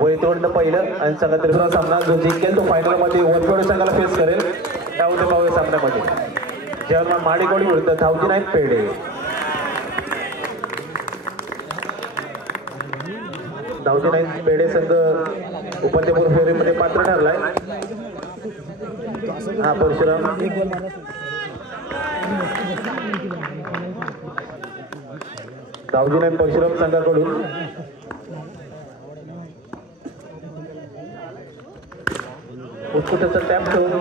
वैतोडनं पहिलं आणि संघात दुसरा सामना जो जिंकेल तो फायनल मध्ये वरतोड संघाला फेस करेल. त्यामध्ये पाहूया सामन्यामध्ये जेव्हा माडीकोडी विरुद्ध धावजी नाईक पेढे. धावजी नाईक पेढे संघ उपांत्यपूर्व फेरीमध्ये पात्र ठरलाय. हा परशुराम धावजी नाईक परशुराम संघाकडून उत्कृष्ट टॅप ठेवून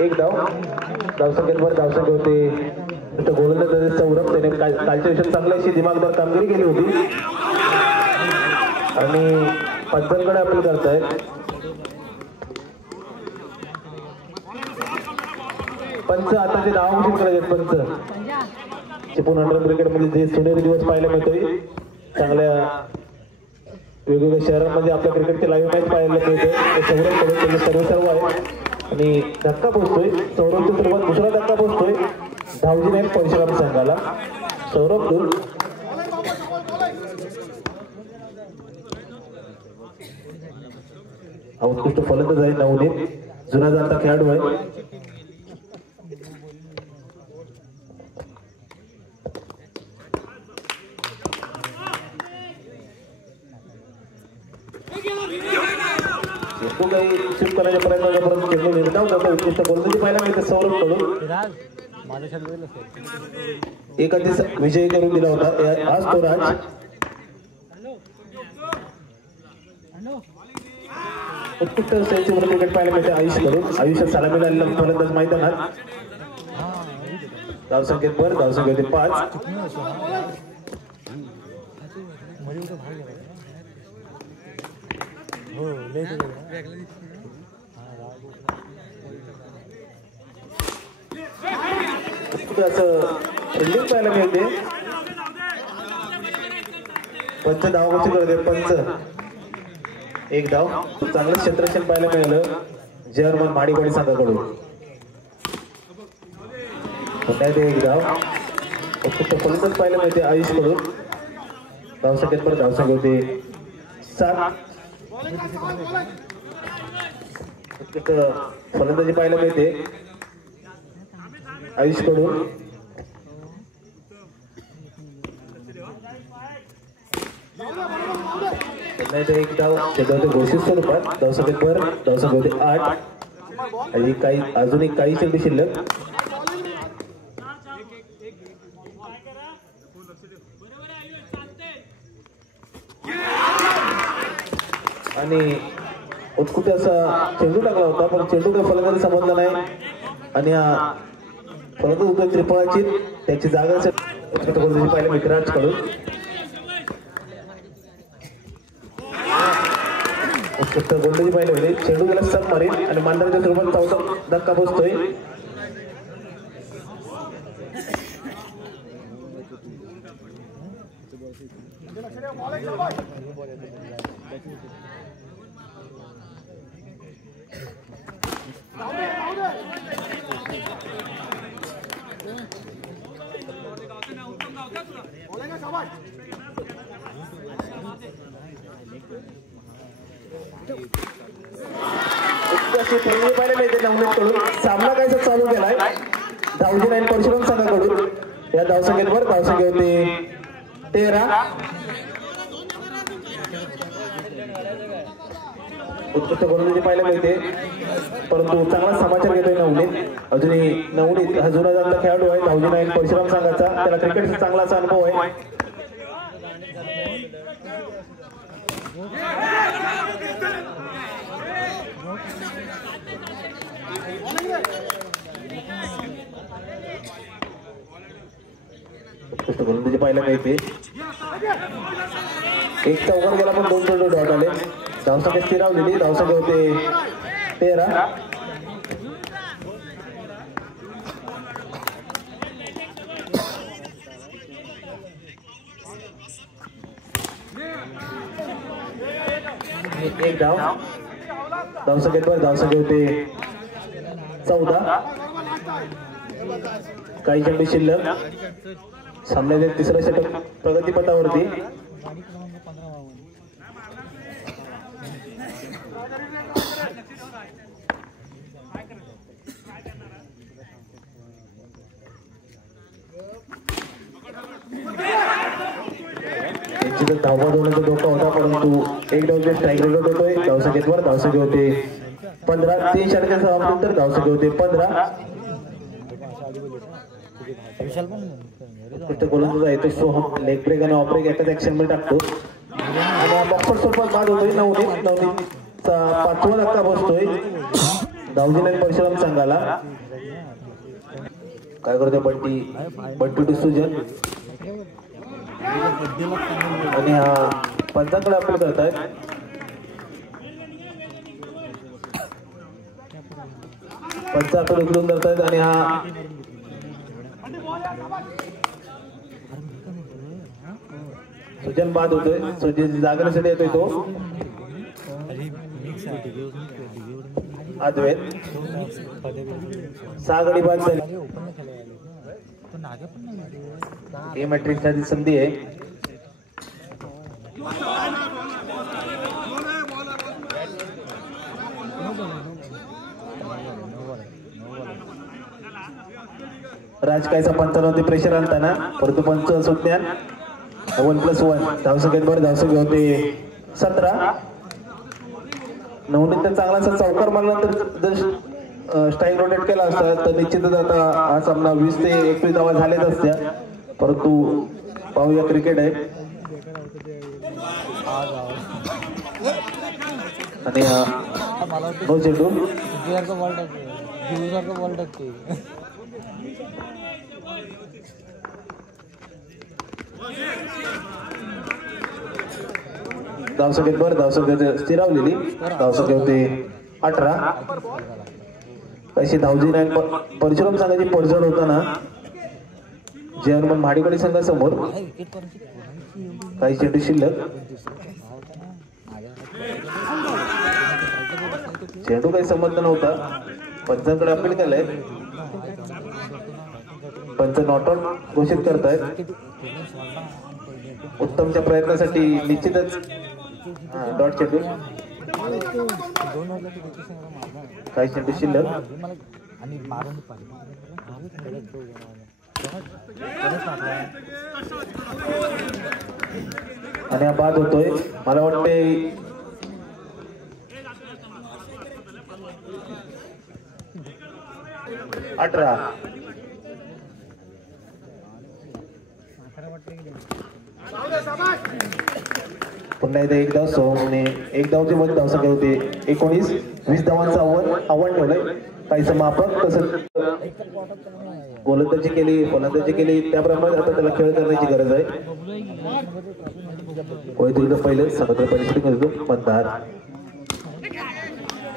एक धावसंख्येवर धावसंख्या होते. गोलंदाज सौरभ त्याने कालच्या दिवशी चांगली अशी दिमागदार कामगिरी केली होती आणि पंचांकडे अपील करतायत. पंच आता जे नाव घोषित करायचे पंच चिपळूण अंडर क्रिकेटमध्ये जे सुनेरी दिवस पाहायला मिळतोय. चांगल्या वेगवेगळ्या शहरांमध्ये आपल्या क्रिकेटचे लाईव्ह मॅच पाहायला मिळते. सौरभकडे सर्व आहे आणि धक्का पोचतोय. सौरभच्या सुरुवात दुसरा धक्का पोचतोय धावजी नाईक परशुराम संघाला. सौरभ दूर उत्कृष्ट फलंदाज आहे. नवनीत जुना जाणता खेळाडू आहे. तो काही स्वीप करण्याच्या प्रयत्नाचा चेंडू निर्धाव करता उत्कृष्ट गोलंदाजी पाहायला मिळते सौरभ कडून. एक आधीच विजयी करून दिला होता आज तो राज. उत्कृष्ट सेंचुरी क्रिकेट पाहायला मिळते आयुष कडून. आयुष्यात साला मिळालेला फलंदाज मैदानात. धावसंख्येत भर धावसंख्या 5. फिल्डिंग पाहायला मिळते. पंच धाव कशी करते. पंच एक धाव. चांगलं क्षेत्ररक्षण पाहायला मिळालं जर्मन माडीवाडी संघाकडून. एक धाव. उत्कृष्ट फलंदाज पाहायला मिळते आयुष कडून. धावसंख्येत पर धावसंख्या होते 7. उत्कृष्ट फलंदाजी पाहायला मिळते आयुष कडून. एक धाव घोषित स्वरूपात. धावसंख्येत भर धावसंख्या होते 8 आणि काही अजूनही काही चेंडू शिल्लक. आणि उत्कृष्ट असा चेंडू टाकला होता पण चेंडू काही फलंदाजी समजला नाही आणि हा फलंदाज होता त्रिफळाची. त्याची जागा उत्कृष्ट गोलंदाजी पाहिलं मित्रांच कडून. उत्कृष्ट गोलंदाजी पाहिलं म्हणजे चेंडू गेला सब मारीन आणि मांडराच्या स्वरूपात चौथा धक्का बसतोय. पाहायला मिळते नवनीत कडून. सामना कायसा चालू केलाय धावजी नाईक परशुराम संघाकडून. या धावसंख्येवर धावसंख्या होते 13. उत्कृष्ट गोलंदाजी पाहायला मिळते परंतु चांगला समाचार घेतोय नवनीत. अजूनही नवनीत हा जुना जाणता खेळाडू आहे धावजी नाईक परशुराम संघाचा. त्याला क्रिकेटचा चांगला असा अनुभव आहे. गोलंदाजी पाहायला मिळते. एक चौकार गेला पण 2 चेंडू डॉट आले. धावसंख्या स्थिरावलेली. धावसंख्या होते 13. एक धाव. धावसंख्येवर धावसंख्या होते 14. काही चेंडू शिल्लक. सामन्यातील तिसरा षटक प्रगतीपथावरती. निश्चितच धावा दोनचा धोका होता, परंतु एक डावचे स्ट्राईक रेट होतोय. धावसंख्येवर धावसंख्या होते 15. 3 षटकांच्या समाप्तीनंतर धावसंख्या होते 15. गोलंदाज आहे तो सोहम लेग ब्रेक आणि ऑफ ब्रेक एकाच ऍक्शन मध्ये टाकतो आणि बॉक्सर स्वरूपात बाद होतोय. नवनीतचा 5वा धक्का बसतोय धावजीने परशुराम संघाला. काय करतोय बंटी डिसूजन आणि हा पंचांकडे अपील करतायत. पंचाकडे उचलून धरतायत आणि हा सुजन बाद होतोय. सुजन जागण्यासाठी येतोय तो अद्वैत. 6 गडी बाद झाली. हे मॅट्रिक साठी संधी आहे. राजकायचा पंचांवरती प्रेशर आणताना परंतु पंच सुज्ञान 1+1 धावसंख्येवर धावसंख्या होते 17. नवनीत चांगला असा चौकार मारल्यानंतर जर स्ट्राईक रोटेट केला असता तर निश्चितच आता हा सामना 20 ते 21 धावा झाल्याच असत्या. परंतु पाहूया क्रिकेट आहे आणि नो चेंडू. धावसंख्येवर धावसंख्या स्थिरावलेली. धावसंख्या होते 18. अशी धावजी नाईक परशुराम संघाची पडझड होताना जे हनुमान महाडिकडी संघासमोर काही चेंडू शिल्लक. चेंडू काही संबंध नव्हता. पंचांकडे अपील केलंय. पंच नॉट आउट घोषित करतायत. उत्तमच्या प्रयत्नासाठी निश्चितच डॉट चेंडू. काही चेंडू शिल्लक आणि हा बाद होतोय. मला वाटते 18. पुन्हा एकदा एक धाव सोहमने एक धावचे मध्ये धावसंख्या होते 19. 20 धावांचं आव्हान ठेवलंय. काहीच माफक तसंच गोलंदाजी केली फलंदाजी केली त्याप्रमाणे आता त्याला खेळ करण्याची गरज आहे. पहिले समुद्र परिस्थिती करतो मतदार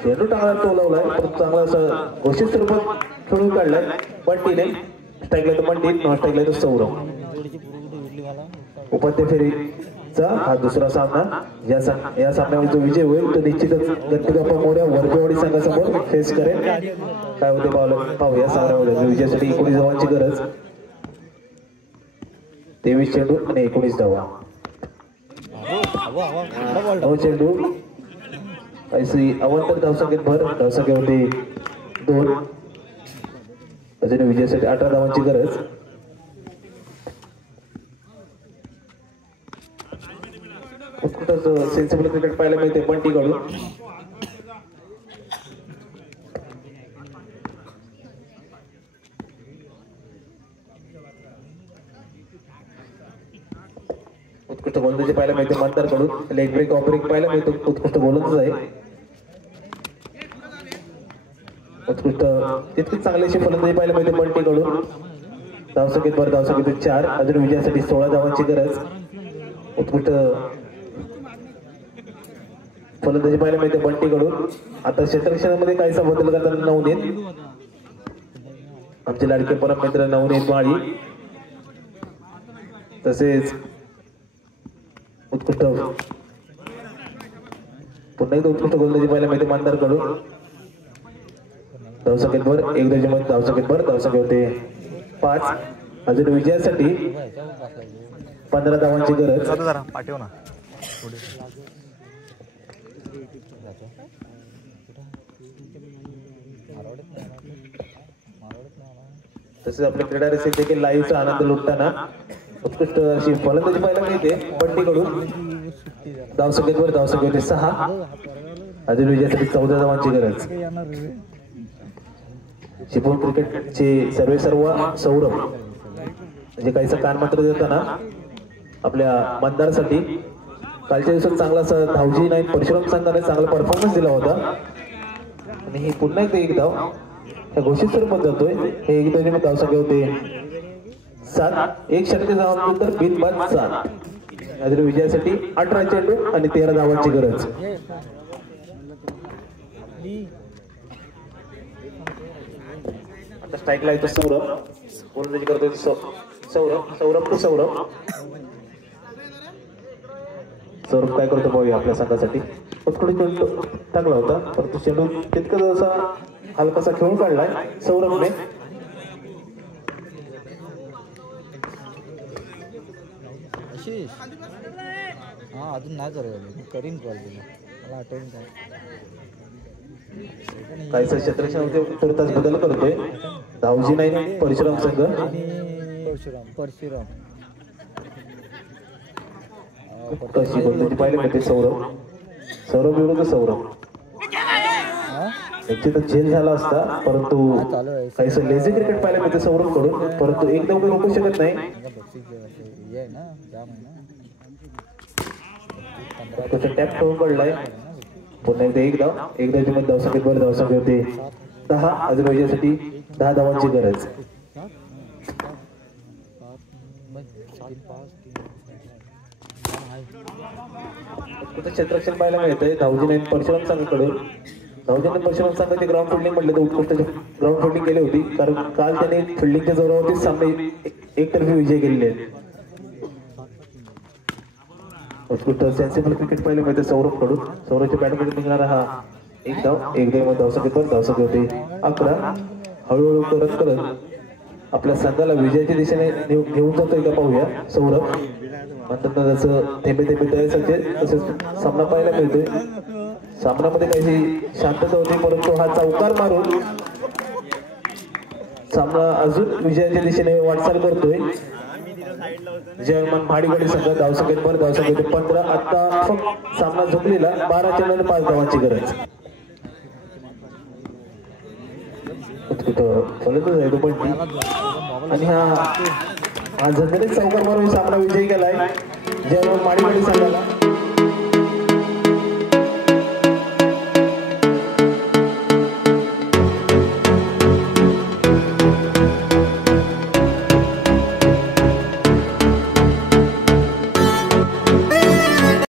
चेंडू टांगला टोलवलाय पण चांगला असं घोषित स्वरूपात खेळून काढलाय. बंटीने स्ट्राईकला तर बंटीत नॉन स्ट्राईकला तर सौरव. उपांत्य फेरीचा हा दुसरा सामना. या सामन्यावर जो विजय होईल तो निश्चितच गणपती मोर्या वरपेवाडी संघासमोर फेस करेल. काय होते पाहूया सामन्यामध्ये. विजयासाठी 19 धावांची गरज. 23 चेंडू आणि 19 धावा. चेंडू ऐसी अवंतर धावसंख्येत भर. धावसंख्या होती 2. अजून विजयासाठी 18 धावांची गरज. उत्कृष्ट सेन्सिबल क्रिकेट पाहायला मिळते बंटीकडून. उत्कृष्ट गोलंदाजी पाहायला मिळते मतदारकडून. लेग ब्रेक ऑफ ब्रेक पाहायला मिळतो. उत्कृष्ट गोलंदाज आहे. उत्कृष्ट तितकीच चांगली अशी फलंदाजी पाहायला मिळते बंटीकडून. धावसंख्येत भर धावसंख्येत 4. अजून विजयासाठी 16 धावांची गरज. उत्कृष्ट फलंदाजी पाहायला मिळते बंटीकडून. आता क्षेत्ररक्षणामध्ये काहीसा बदल करताना नवनीत आमचे लाडके परम मित्र नवनीत माळी तसेच उत्कृष्ट पुन्हा एकदा उत्कृष्ट गोलंदाजी पाहायला मिळते मतदारकडून. धावसंख्येत भर एक धावसंख्येत भर धावसंख्या होते 5. अजून विजयासाठी 15 धावांची गरज. पाठव ना तसेच आपल्या क्रीडा रसिक देखील लाईव्हचा आनंद लुटताना उत्कृष्ट अशी फलंदाजी पाहायला मिळते बंटीकडून. धावसंख्येवर धावसंख्येवरती 6. अजून विजयासाठी 14 धावांची गरज. चिपळूण क्रिकेटचे सर्व सौरभ म्हणजे काहीसा कान मात्र देताना आपल्या मतदारासाठी कालच्या दिवसात चांगला धावजी नाही परशुराम संघाने चांगला परफॉर्मन्स दिला होता आणि ही पुन्हा एकदा एक धाव ह्या घोषित स्वरूपात जातोय. हे एक दोन धावसंख्या होते 7. एक षटके धावांनंतर बिनबाद 7. अजून विजयासाठी 18 चेंडू आणि 13 धावांची गरज. आता स्ट्राईकला येतो सौरभ. गोलंदाजी करतोय सौरभ सौरभ काय करतो पाहूया आपल्या संघासाठी. उत्कृष्ट चेंडू टाकला होता परंतु चेंडू तितका जसा हलकासा खेळून काढलाय सौरभने. अजून नाही करीन कॉल मला आठवून काहीसा क्षेत्रक्षणामध्ये तुर्तास बदल करतोय धावजी नाही परशुराम संघ. परशुराम कशी गोलंदाजी पाहिली मिळते सौरभ विरुद्ध सौरभ. तर झेल झाला असता परंतु काहीसं लेझी क्रिकेट पाहायला मिळते सौरभ कडून परंतु एकदम काही रोखू शकत नाही. टॅप ठेवून पडलाय. पुन्हा एकदा धावसंख्येवर धावसंख्या होते 10. अजून विजयासाठी 10 धावांची गरज. क्षेत्ररक्षण पाहायला मिळतंय धावजी नाही परशुराम संघाकडून. धावजीने परशुराम संघाचे ग्राउंड फिल्डिंग म्हटलं तर उत्कृष्ट ग्राउंड फिल्डिंग केली होती कारण काल त्याने फिल्डिंगच्या जोरावरती सामने एकतर्फी विजय केलेले आहेत. उत्कृष्ट सेन्सिबल क्रिकेट पाहिलं मिळते सौरभ कडून. सौरभच्या बॅटमध्ये निघणारा हा एक धावसंख्येवर धावसंख्या होती 11. हळूहळू करत आपल्या संघाला विजयाच्या दिशेने घेऊन जातोय का पाहूया सौरभ. म्हणतात जसं थेंबे तयासाचे तसेच सामना पाहायला मिळतोय. सामन्यामध्ये काही शांतता होती परंतु हा चौकार मारून सामना अजून विजयाच्या दिशेने वाटचाल करतोय. जर्मन भाडीवाडी संघ धावसंख्येवर धावसंख्या 15. आता सामना झुकलेला 12 चेंडूने 5 धावांची गरज. फलंदाज आहे तो बंटी आणि हा झंझणीत चौकार मारून सामना विजयी केलाय जर्मन भाडीवाडी संघाला.